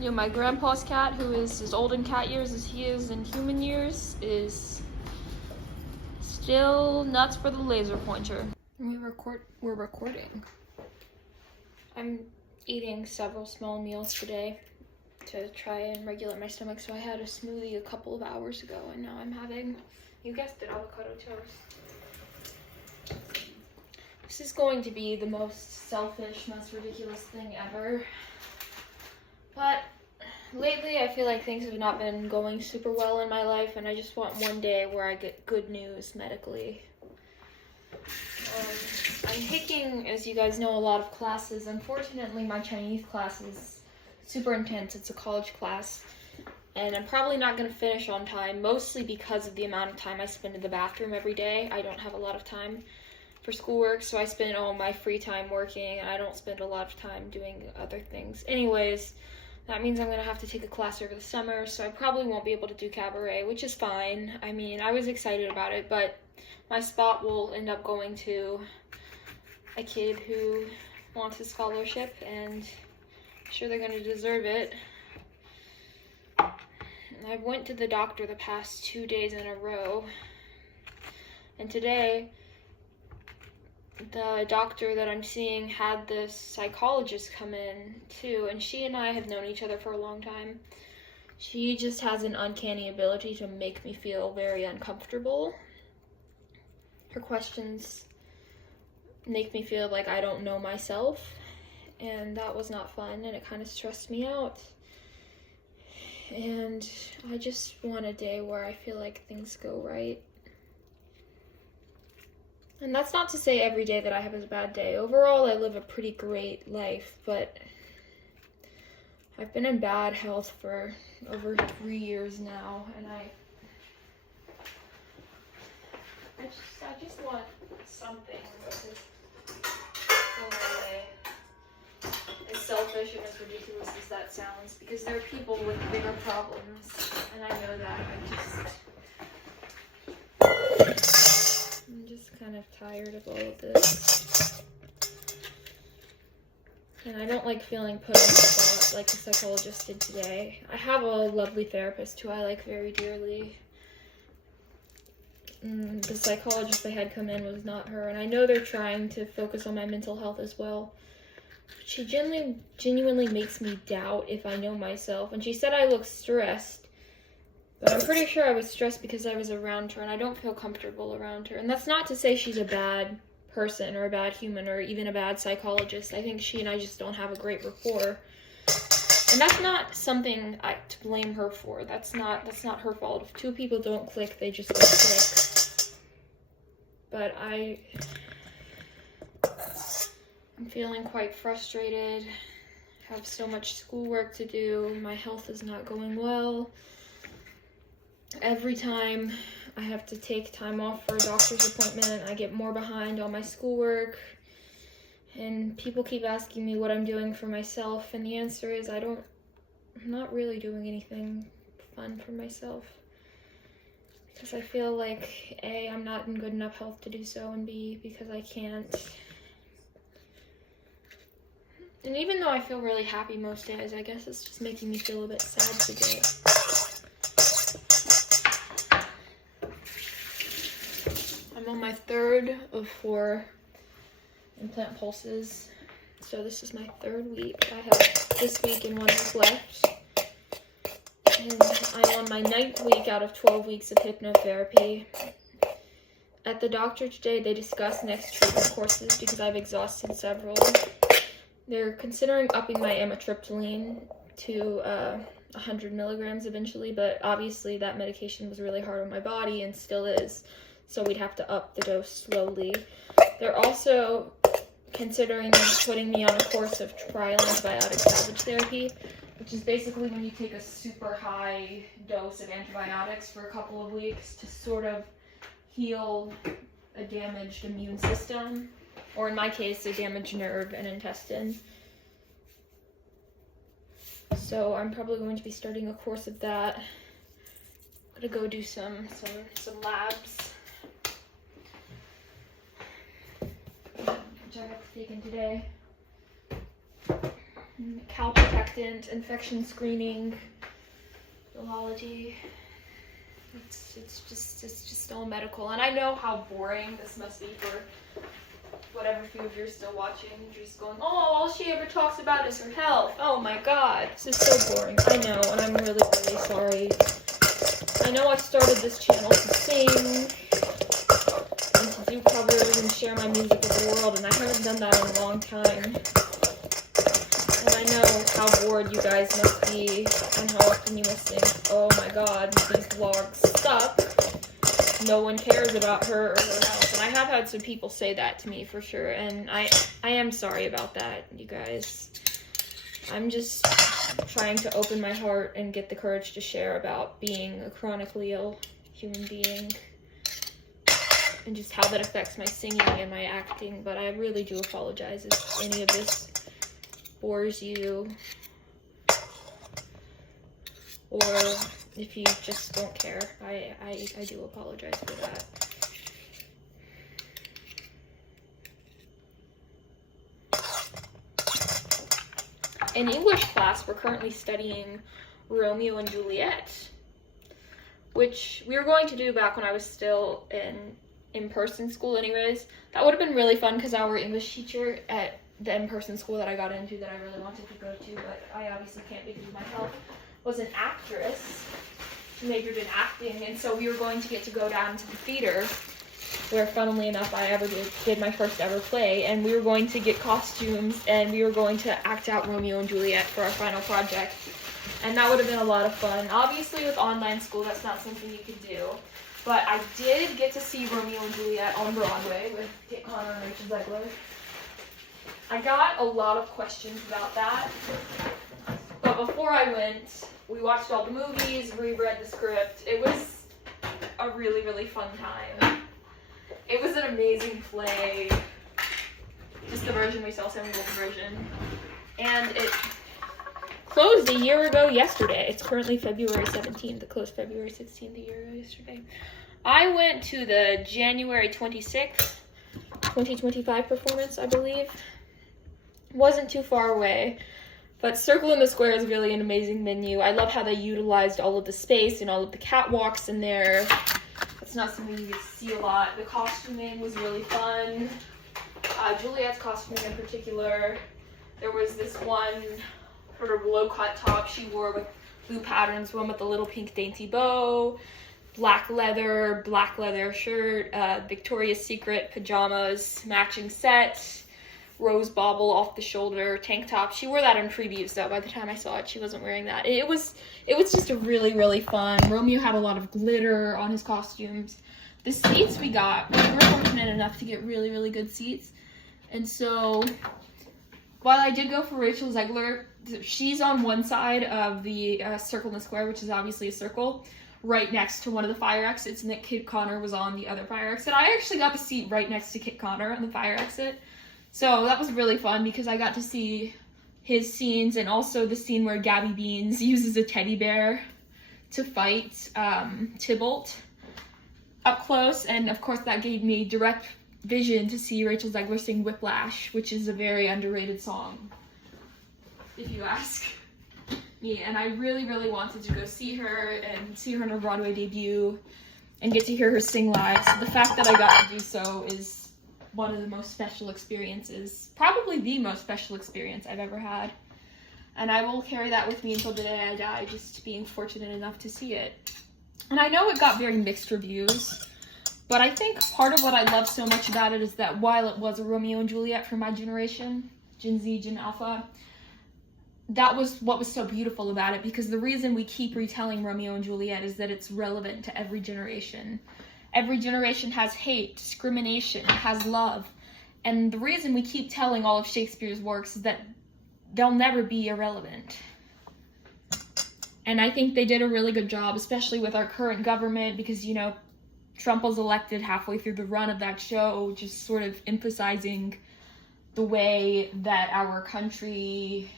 You know, my grandpa's cat, who is as old in cat years as he is in human years, is still nuts for the laser pointer. We're recording. I'm eating several small meals today to try and regulate my stomach. So I had a smoothie a couple of hours ago, and now I'm having, you guessed it, avocado toast. This is going to be the most selfish, most ridiculous thing ever. But lately I feel like things have not been going super well in my life, and I just want one day where I get good news medically. I'm taking, as you guys know, a lot of classes. Unfortunately, my Chinese class is super intense. It's a college class, and I'm probably not going to finish on time, mostly because of the amount of time I spend in the bathroom every day. I don't have a lot of time for schoolwork, so I spend all my free time working, and I don't spend a lot of time doing other things. Anyways, that means I'm going to have to take a class over the summer, so I probably won't be able to do cabaret, which is fine. I mean, I was excited about it, but my spot will end up going to a kid who wants a scholarship, and I'm sure they're going to deserve it. I went to the doctor the past 2 days in a row, and today the doctor that I'm seeing had this psychologist come in too, and she and I have known each other for a long time. She just has an uncanny ability to make me feel very uncomfortable. Her questions make me feel like I don't know myself, and that was not fun, and it kind of stressed me out. And I just want a day where I feel like things go right. And that's not to say every day that I have is a bad day. Overall, I live a pretty great life, but I've been in bad health for over 3 years now, and I just want something to go away. As selfish and as ridiculous as that sounds, because there are people with bigger problems, and I know that. I'm just kind of tired of all of this. And I don't like feeling put on the spot like the psychologist did today. I have a lovely therapist who I like very dearly. The psychologist they had come in was not her, and I know they're trying to focus on my mental health as well. She genuinely makes me doubt if I know myself, and she said I look stressed, but I'm pretty sure I was stressed because I was around her, and I don't feel comfortable around her. And that's not to say she's a bad person or a bad human or even a bad psychologist. I think she and I just don't have a great rapport, and that's not something to blame her for. That's not her fault. If two people don't click, they just don't click. But I'm feeling quite frustrated. I have so much schoolwork to do. My health is not going well. Every time I have to take time off for a doctor's appointment, I get more behind on my schoolwork. And people keep asking me what I'm doing for myself, and the answer is I'm not really doing anything fun for myself. Because I feel like A, I'm not in good enough health to do so, and B, because I can't. And even though I feel really happy most days, I guess it's just making me feel a bit sad today. I'm on my 3rd of 4 implant pulses. So this is my 3rd week. I have this week and 1 week left. And I'm on my 9th week out of 12 weeks of hypnotherapy. At the doctor today, they discussed next treatment courses because I've exhausted several. They're considering upping my amitriptyline to 100 milligrams eventually, but obviously that medication was really hard on my body and still is, so we'd have to up the dose slowly. They're also considering putting me on a course of trial antibiotic salvage therapy, which is basically when you take a super high dose of antibiotics for a couple of weeks to sort of heal a damaged immune system, or in my case, a damaged nerve and intestine. So I'm probably going to be starting a course of that. I'm gonna go do some labs, which I have taken today. calprotectant, infection screening, philology. It's just all medical. And I know how boring this must be for whatever few of you are still watching. You're just going, oh, all she ever talks about is her health. Oh my god, this is so boring. I know, and I'm really, really sorry. I know I started this channel to sing and to do covers and share my music with the world, and I haven't done that in a long time. And I know how bored you guys must be and how often you must think, oh my god, these vlogs suck. No one cares about her or her health. And I have had some people say that to me for sure, and I am sorry about that, you guys. I'm just trying to open my heart and get the courage to share about being a chronically ill human being and just how that affects my singing and my acting. But I really do apologize if any of this bores you, or if you just don't care. I do apologize for that. In English class, we're currently studying Romeo and Juliet, which we were going to do back when I was still in in-person school anyways. That would have been really fun because our English teacher at the in-person school that I got into that I really wanted to go to, but I obviously can't because of my health, was an actress. She majored in acting, and so we were going to get to go down to the theater, where funnily enough I ever did my first ever play, and we were going to get costumes and we were going to act out Romeo and Juliet for our final project, and that would have been a lot of fun. Obviously with online school that's not something you could do, but I did get to see Romeo and Juliet on Broadway with Kit Connor and Rachel Zegler. I got a lot of questions about that, but before I went, we watched all the movies, reread the script. It was a really, really fun time. It was an amazing play, just the version we saw, Samuel's version, and it closed a year ago yesterday. It's currently February 17th. It closed February 16th, a year ago yesterday. I went to the January 26th, 2025 performance, I believe. Wasn't too far away, but Circle in the Square is really an amazing venue. I love how they utilized all of the space and all of the catwalks in there. It's not something you get to see a lot. The costuming was really fun. Juliet's costuming in particular. There was this one sort of low-cut top she wore with blue patterns, one with a little pink dainty bow, black leather shirt, Victoria's Secret pajamas, matching set, rose bauble off the shoulder, tank top. She wore that in previews though. By the time I saw it, she wasn't wearing that. It was just a really, really fun. Romeo had a lot of glitter on his costumes. The seats we got, we were fortunate enough to get really, really good seats. And so while I did go for Rachel Zegler, she's on one side of the Circle in the Square, which is obviously a circle, right next to one of the fire exits, and that Kit Connor was on the other fire exit. I actually got the seat right next to Kit Connor on the fire exit. So that was really fun because I got to see his scenes, and also the scene where Gabby Beans uses a teddy bear to fight Tybalt up close. And of course that gave me direct vision to see Rachel Zegler sing Whiplash, which is a very underrated song, if you ask me. And I really, really wanted to go see her and see her in her Broadway debut and get to hear her sing live. So the fact that I got to do so is one of the most special experiences, probably the most special experience I've ever had. And I will carry that with me until the day I die, just being fortunate enough to see it. And I know it got very mixed reviews, but I think part of what I love so much about it is that while it was a Romeo and Juliet for my generation, Gen Z, Gen Alpha, that was what was so beautiful about it, because the reason we keep retelling Romeo and Juliet is that it's relevant to every generation. Every generation has hate, discrimination, has love. And the reason we keep telling all of Shakespeare's works is that they'll never be irrelevant. And I think they did a really good job, especially with our current government, because, you know, Trump was elected halfway through the run of that show, just sort of emphasizing the way that our country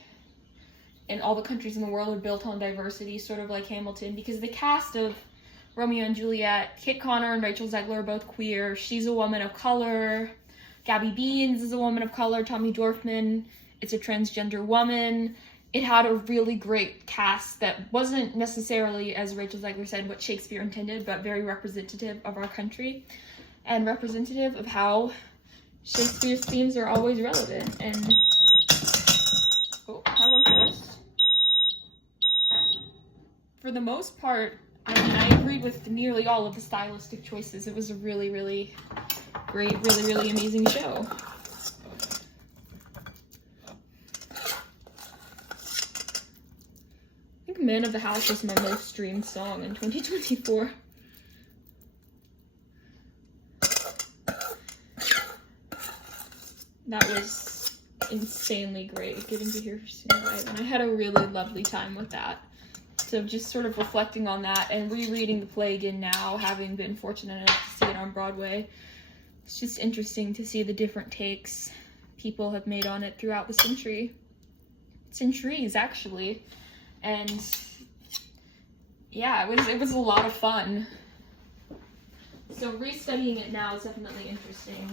and all the countries in the world are built on diversity, sort of like Hamilton, because the cast of Romeo and Juliet, Kit Connor and Rachel Zegler are both queer. She's a woman of color. Gabby Beans is a woman of color. Tommy Dorfman it's a transgender woman. It had a really great cast that wasn't necessarily, as Rachel Zegler said, what Shakespeare intended, but very representative of our country and representative of how Shakespeare's themes are always relevant. And oh, hello, Chris. For the most part, I mean, I agreed with nearly all of the stylistic choices. It was a really, really great, really, really amazing show. I think Man of the House was my most streamed song in 2024. That was insanely great, getting to hear her sing live, and I had a really lovely time with that. So just sort of reflecting on that and rereading the play again now, having been fortunate enough to see it on Broadway. It's just interesting to see the different takes people have made on it throughout the centuries actually. And yeah, it was a lot of fun. So restudying it now is definitely interesting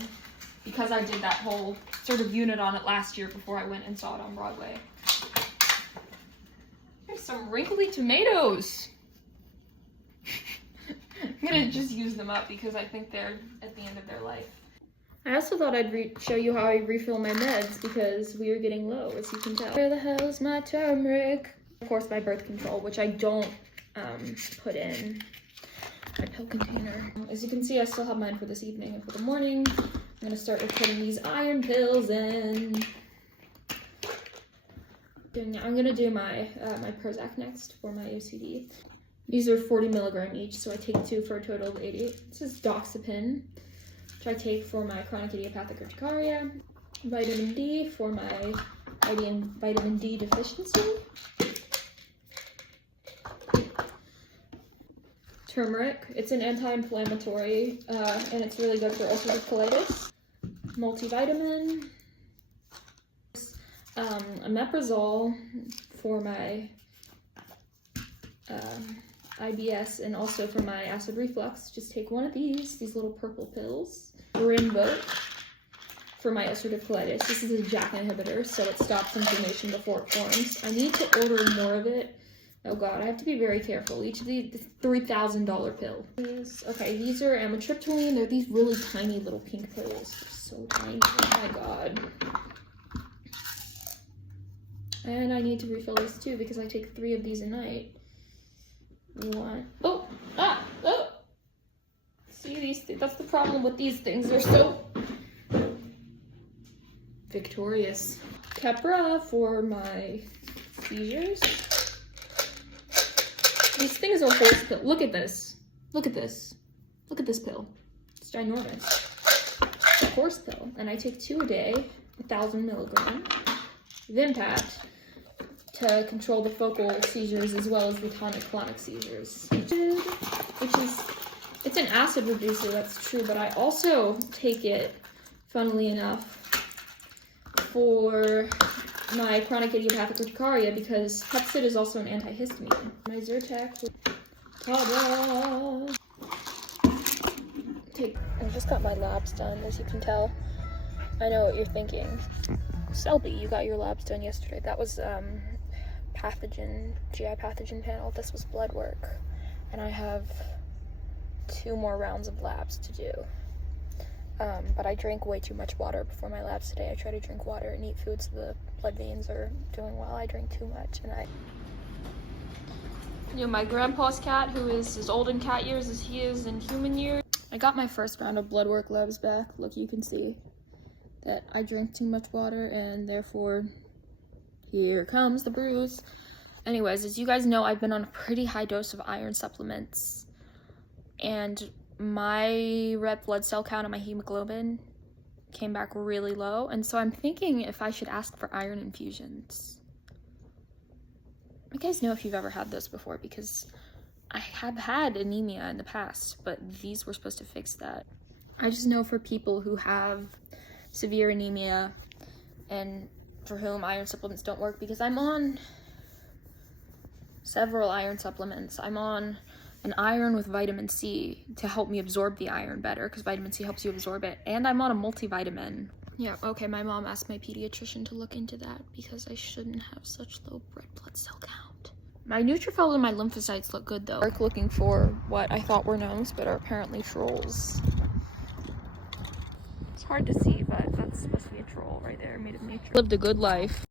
because I did that whole sort of unit on it last year before I went and saw it on Broadway. There's some wrinkly tomatoes. I'm gonna just use them up because I think they're at the end of their life. I also thought I'd show you how I refill my meds because we are getting low, as you can tell. Where the hell is my turmeric? Of course, my birth control, which I don't put in my pill container. As you can see, I still have mine for this evening and for the morning. I'm gonna start with putting these iron pills in. I'm gonna do my my Prozac next for my OCD. These are 40 milligram each, so I take 2 for a total of 80. This is Doxepin, which I take for my chronic idiopathic urticaria. Vitamin D for my vitamin D deficiency. Turmeric, it's an anti-inflammatory, and it's really good for ulcerative colitis. Multivitamin. Omeprazole for my IBS and also for my acid reflux. Just take one of these little purple pills. Rinvoq for my ulcerative colitis. This is a JAK inhibitor, so it stops inflammation before it forms. I need to order more of it. Oh god, I have to be very careful. Each of these, $3,000 pill. Okay, these are amitriptyline. They're these really tiny little pink pills. So tiny. Oh my god. And I need to refill these too because I take 3 of these a night. Oh! See these things? That's the problem with these things. They're so victorious. Keppra for my seizures. These things are horse pill. Look at this. Look at this. Look at this pill. It's ginormous. It's a horse pill. And I take 2 a day, 1,000 milligrams. Vimpat to control the focal seizures as well as the tonic-clonic seizures. Which is, it's an acid reducer, that's true, but I also take it, funnily enough, for my chronic idiopathic urticaria because Pepcid is also an antihistamine. My Zyrtec. Ta-da! I just got my labs done, as you can tell. I know what you're thinking. Selby, you got your labs done yesterday. That was GI pathogen panel. This was blood work. And I have 2 more rounds of labs to do. But I drank way too much water before my labs today. I try to drink water and eat food so the blood veins are doing well. I drank too much and my grandpa's cat, who is as old in cat years as he is in human years. I got my first round of blood work labs back. Look, you can see that I drank too much water and therefore here comes the bruise. Anyways, as you guys know, I've been on a pretty high dose of iron supplements and my red blood cell count and my hemoglobin came back really low, and so I'm thinking if I should ask for iron infusions. You guys know if you've ever had those before because I have had anemia in the past, but these were supposed to fix that. I just know for people who have severe anemia and for whom iron supplements don't work, because I'm on several iron supplements. I'm on an iron with vitamin C to help me absorb the iron better because vitamin C helps you absorb it, and I'm on a multivitamin Yeah, okay, my mom asked my pediatrician to look into that because I shouldn't have such low red blood cell count. My neutrophils and my lymphocytes look good though. We're looking for what I thought were gnomes, but are apparently trolls. It's hard to see, but that's supposed to be a troll right there, made of nature. Lived a good life.